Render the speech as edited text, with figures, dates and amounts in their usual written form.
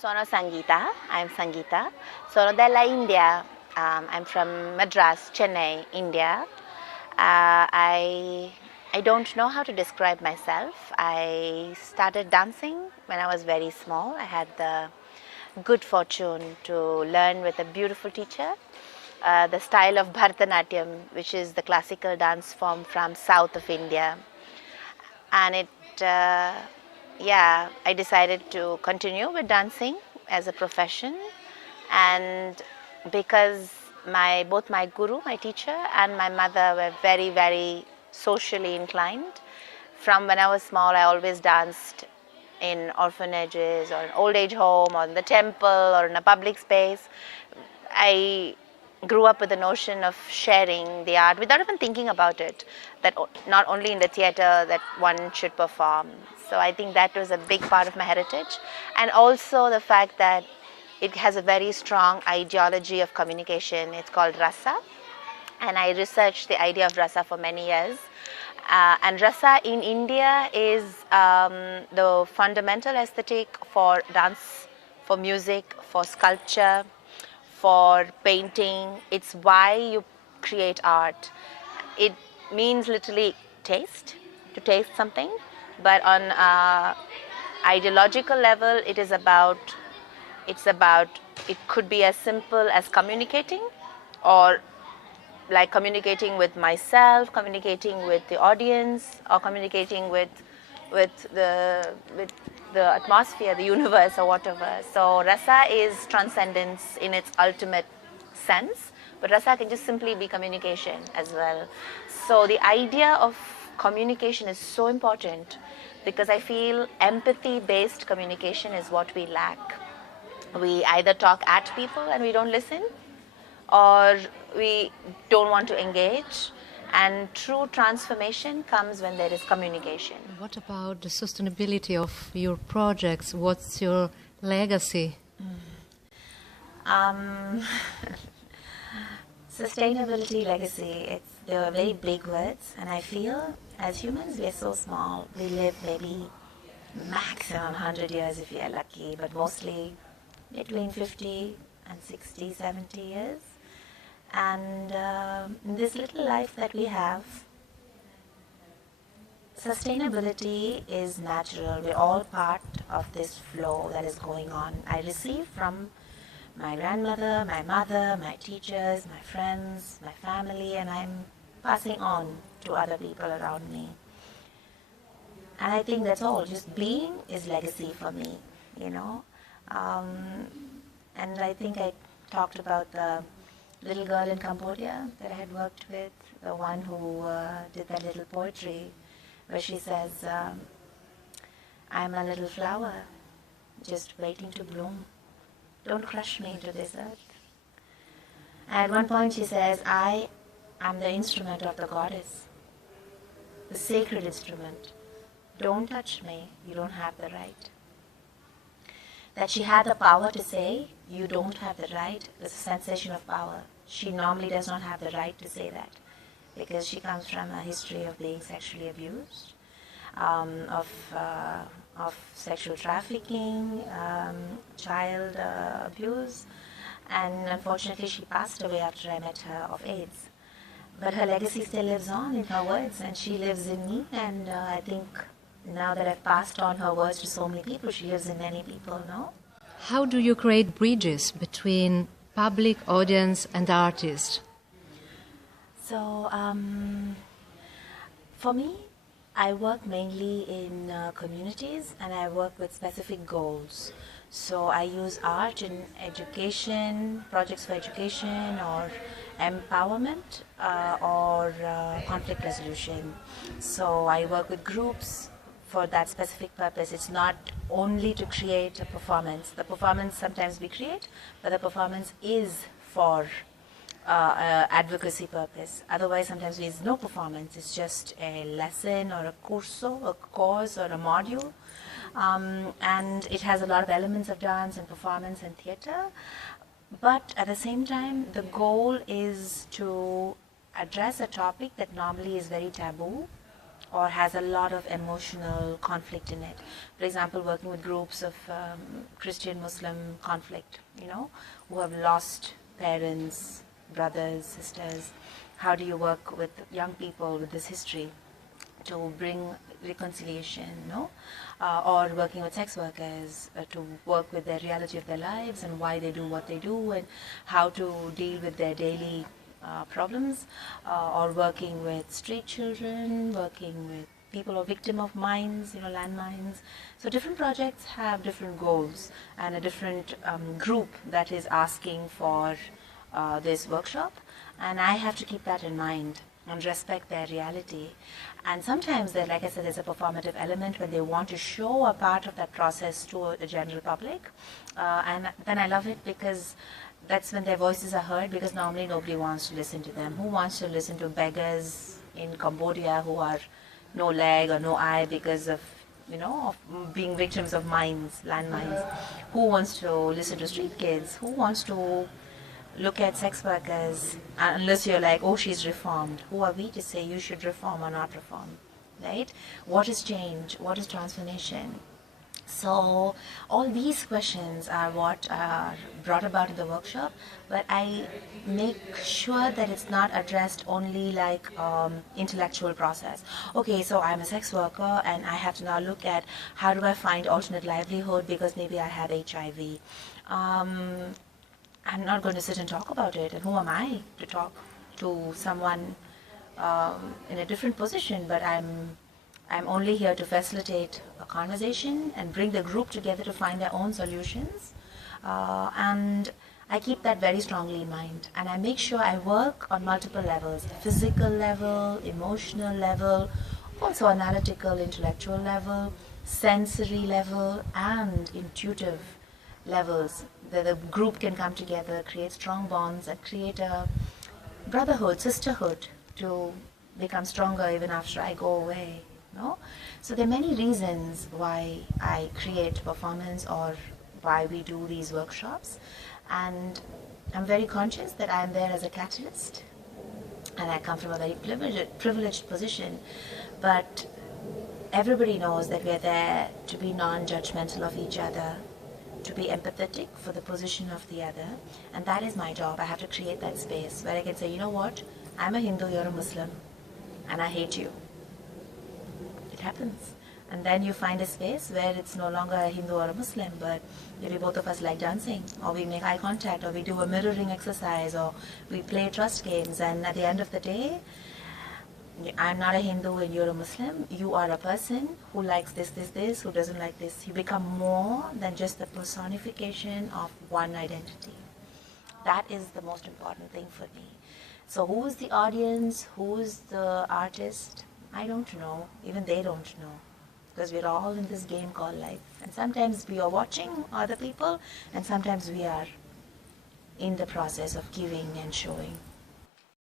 Sono Sangeeta. I'm Sangeeta. Sono della India. I'm from Madras, Chennai, India. I don't know how to describe myself. I started dancing when I was very small. I had the good fortune to learn with a beautiful teacher. The style of Bharatanatyam, which is the classical dance form from south of India. And I decided to continue with dancing as a profession. And because both my guru, my teacher, and my mother were very, very socially inclined, from when I was small, I always danced in orphanages or an old age home or in the temple or in a public space. I grew up with the notion of sharing the art without even thinking about it, that not only in the theater that one should perform. So I think that was a big part of my heritage, and also the fact that it has a very strong ideology of communication. It's called Rasa, and I researched the idea of Rasa for many years. And Rasa in India is the fundamental aesthetic for dance, for music, for sculpture, for painting. It's why you create art. It means literally taste, to taste something, but on ideological level, it could be as simple as communicating, or like communicating with myself, communicating with the audience, or communicating with the atmosphere, the universe, or whatever. So rasa is transcendence in its ultimate sense, but rasa can just simply be communication as well. So the idea of communication is so important, because I feel empathy-based communication is what we lack. We either talk at people and we don't listen, or we don't want to engage. And true transformation comes when there is communication. What about the sustainability of your projects? What's your legacy? Sustainability, legacy, they're very big words, and I feel as humans we are so small. We live maybe maximum 100 years if we are lucky, but mostly between 50 and 60, 70 years. And in this little life that we have, sustainability is natural. We're all part of this flow that is going on. I receive from my grandmother, my mother, my teachers, my friends, my family, and I'm passing on to other people around me. And I think that's all. Just being is legacy for me, you know. And I think I talked about the little girl in Cambodia that I had worked with, the one who did that little poetry where she says, I'm a little flower just waiting to bloom. Don't crush me into this earth. At one point she says, I am the instrument of the goddess, the sacred instrument. Don't touch me, you don't have the right. That she had the power to say, you don't have the right, there's a sensation of power. She normally does not have the right to say that, because she comes from a history of being sexually abused, of sexual trafficking, child abuse, and unfortunately she passed away after I met her of AIDS. But her legacy still lives on in her words, and she lives in me, and I think now that I've passed on her words to so many people, she lives in many people, no? How do you create bridges between public, audience, and artist? So, for me, I work mainly in communities, and I work with specific goals. So I use art in education, projects for education, or empowerment, or conflict resolution. So I work with groups for that specific purpose. It's not only to create a performance. The performance sometimes we create, but the performance is for advocacy purpose. Otherwise, sometimes there's no performance. It's just a lesson or a curso, a course or a module. And it has a lot of elements of dance and performance and theater. But at the same time, the goal is to address a topic that normally is very taboo, or has a lot of emotional conflict in it. For example, working with groups of Christian-Muslim conflict, who have lost parents, brothers, sisters. How do you work with young people with this history to bring reconciliation, or working with sex workers to work with the reality of their lives and why they do what they do and how to deal with their daily problems, or working with street children, working with people who are victim of mines, landmines. So different projects have different goals and a different group that is asking for this workshop, and I have to keep that in mind and respect their reality. And sometimes, like I said, there's a performative element when they want to show a part of that process to the general public, and then I love it because that's when their voices are heard, because normally nobody wants to listen to them. Who wants to listen to beggars in Cambodia who are no leg or no eye because of being victims of mines, landmines? Who wants to listen to street kids? Who wants to look at sex workers, unless you're like, oh, she's reformed? Who are we to say you should reform or not reform, right? What is change? What is transformation? So all these questions are what are brought about in the workshop, but I make sure that it's not addressed only like intellectual process. Okay, so I'm a sex worker and I have to now look at how do I find alternate livelihood because maybe I have HIV. I'm not going to sit and talk about it, and who am I to talk to someone in a different position, but I'm only here to facilitate a conversation and bring the group together to find their own solutions. And I keep that very strongly in mind. And I make sure I work on multiple levels: physical level, emotional level, also analytical, intellectual level, sensory level, and intuitive levels. The group can come together, create strong bonds, and create a brotherhood, sisterhood to become stronger even after I go away. So there are many reasons why I create performance or why we do these workshops, and I'm very conscious that I'm there as a catalyst, and I come from a very privileged position, but everybody knows that we're there to be non-judgmental of each other, to be empathetic for the position of the other, and that is my job. I have to create that space where I can say, you know what, I'm a Hindu, you're a Muslim, and I hate you. It happens. And then you find a space where it's no longer a Hindu or a Muslim, but maybe both of us like dancing, or we make eye contact, or we do a mirroring exercise, or we play trust games, and at the end of the day, I'm not a Hindu and you're a Muslim. You are a person who likes this, who doesn't like this. You become more than just the personification of one identity. That is the most important thing for me. So who is the audience? Who is the artist? I don't know. Even they don't know. Because we're all in this game called life. And sometimes we are watching other people, and sometimes we are in the process of giving and showing.